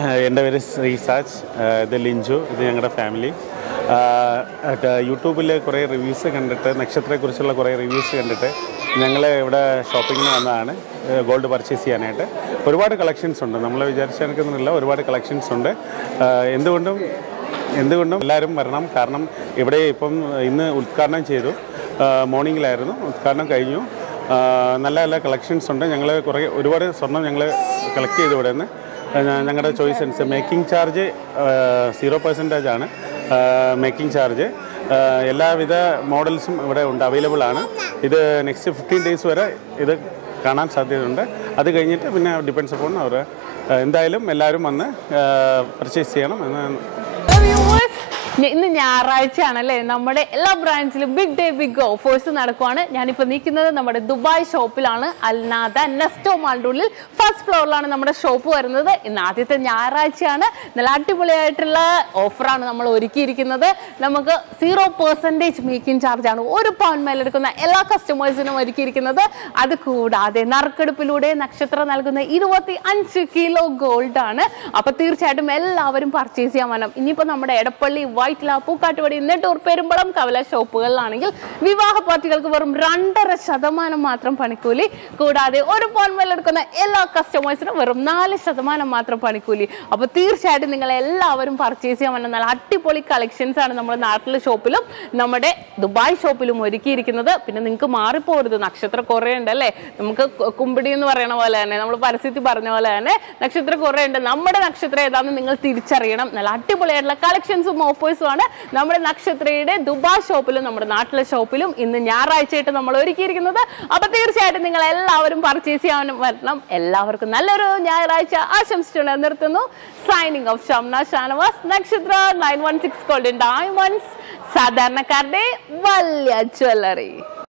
എൻ്റെ പേര് ശ്രീസാജ്, ഇത് ലിഞ്ചു, ഇത് ഞങ്ങളുടെ ഫാമിലി. യൂട്യൂബിൽ കുറേ റിവ്യൂസ് കണ്ടിട്ട് നക്ഷത്രത്തെക്കുറിച്ചുള്ള കുറേ റിവ്യൂസ് കണ്ടിട്ട് ഞങ്ങൾ ഇവിടെ ഷോപ്പിങ്ങിന് വന്നതാണ് ഗോൾഡ് പർച്ചേസ് ചെയ്യാനായിട്ട്. ഒരുപാട് കളക്ഷൻസ് ഉണ്ട്, നമ്മൾ വിചാരിച്ചെടുക്കുന്നില്ല, ഒരുപാട് കളക്ഷൻസ് ഉണ്ട്. എന്തുകൊണ്ടും എല്ലാവരും വരണം. കാരണം ഇവിടെ ഇപ്പം ഇന്ന് ഉദ്ഘാടനം ചെയ്തു, മോർണിംഗിലായിരുന്നു ഉദ്ഘാടനം കഴിഞ്ഞു. നല്ല നല്ല കളക്ഷൻസ് ഉണ്ട്. ഞങ്ങൾ ഒരുപാട് സ്വർണ്ണം ഞങ്ങൾ കളക്ട് ചെയ്തു ഇവിടെ നിന്ന്. ഞങ്ങളുടെ ചോയ്സ് അനുസരിച്ച് മേക്കിംഗ് ചാർജ് 0% ആണ്. മേക്കിംഗ് ചാർജ് എല്ലാവിധ മോഡൽസും ഇവിടെ ഉണ്ട്, അവൈലബിൾ ആണ്. ഇത് നെക്സ്റ്റ് 15 days വരെ ഇത് കാണാൻ സാധ്യതയുണ്ട്. അത് കഴിഞ്ഞിട്ട് പിന്നെ ഡിപ്പെൻഡ്സ് അപ്പോൺ അവർ. എന്തായാലും എല്ലാവരും വന്ന് പർച്ചേസ് ചെയ്യണം എന്ന്. ഇന്ന് ഞായറാഴ്ചയാണല്ലേ, നമ്മുടെ എല്ലാ ബ്രാഞ്ചിലും ബിഗ് ഡേ ബിഗ് ഓഫേഴ്സ് നടക്കുവാണ്. ഞാനിപ്പോൾ നിൽക്കുന്നത് നമ്മുടെ ദുബായ് ഷോപ്പിലാണ്. അൽനാദ നെസ്റ്റോ മാളിൻ്റെ ഉള്ളിൽ ഫസ്റ്റ് ഫ്ലോറിലാണ് നമ്മുടെ ഷോപ്പ് വരുന്നത്. ഇന്ന് ആദ്യത്തെ ഞായറാഴ്ചയാണ്. നല്ല അടിപൊളിയായിട്ടുള്ള ഓഫറാണ് നമ്മൾ ഒരുക്കിയിരിക്കുന്നത്. നമുക്ക് 0% മേക്കിംഗ് ചാർജാണ് ഒരു പൗണ്ട് മേലെടുക്കുന്ന എല്ലാ കസ്റ്റമേഴ്സിനും ഒരുക്കിയിരിക്കുന്നത്. അത് കൂടാതെ നറുക്കെടുപ്പിലൂടെ നക്ഷത്രം നൽകുന്ന 25 കിലോ ഗോൾഡാണ്. അപ്പോൾ തീർച്ചയായിട്ടും എല്ലാവരും പർച്ചേസ് ചെയ്യാൻ വേണം. ഇനിയിപ്പോൾ നമ്മുടെ എടപ്പള്ളി, വൈറ്റില, പൂക്കാട്ടുപടി, നെട്ടൂർ, പെരുമ്പളം, കവല ഷോപ്പുകളിലാണെങ്കിൽ വിവാഹ പാർട്ടികൾക്ക് വെറും 2.5% മാത്രം പണിക്കൂലി. കൂടാതെ ഒരു പൗണ്ട് മേലെടുക്കുന്ന എല്ലാ കസ്റ്റമേഴ്സിനും വെറും 4% മാത്രം പണിക്കൂലി. അപ്പോൾ തീർച്ചയായിട്ടും നിങ്ങൾ എല്ലാവരും പർച്ചേസ് ചെയ്യാൻ വേണ്ട നല്ല അടിപൊളി കളക്ഷൻസ് ആണ് നമ്മുടെ നാട്ടിലെ ഷോപ്പിലും നമ്മുടെ ദുബായ് ഷോപ്പിലും ഒരുക്കിയിരിക്കുന്നത്. പിന്നെ നിങ്ങൾക്ക് മാറിപ്പോരുത്, നക്ഷത്രം കുറേ ഉണ്ട് അല്ലേ. നമുക്ക് കുമ്പിടി എന്ന് പറയണ പോലെ തന്നെ, നമ്മൾ പരസ്യത്തിൽ പറഞ്ഞ പോലെ തന്നെ നക്ഷത്രം കുറേ ഉണ്ട്. നമ്മുടെ നക്ഷത്രം ഏതാണെന്ന് നിങ്ങൾ തിരിച്ചറിയണം. നല്ല അടിപൊളിയായിട്ടുള്ള കളക്ഷൻസും ഓഫേഴ്സുമാണ് നമ്മുടെ നക്ഷത്രയുടെ ദുബായ് ഷോപ്പിലും നമ്മുടെ നാട്ടിലെ ഷോപ്പിലും ഇന്ന് ഞായറാഴ്ചയായിട്ട് നമ്മൾ ഒരുക്കിയിരിക്കുന്നത്. അപ്പൊ തീർച്ചയായിട്ടും നിങ്ങൾ എല്ലാവരും പർച്ചേസ് ചെയ്യാനും വരണം. എല്ലാവർക്കും നല്ലൊരു ഞായറാഴ്ച ആശംസിച്ചുകൊണ്ട് നിർത്തുന്നു. സൈനിങ് ഓഫ് ഷംന ഷാനവാസ്, നക്ഷത്ര 916 ഗോൾഡൻ ഡയമണ്ട്സ്, സാധാരണക്കാരുടെ വലിയ ജ്വല്ലറി.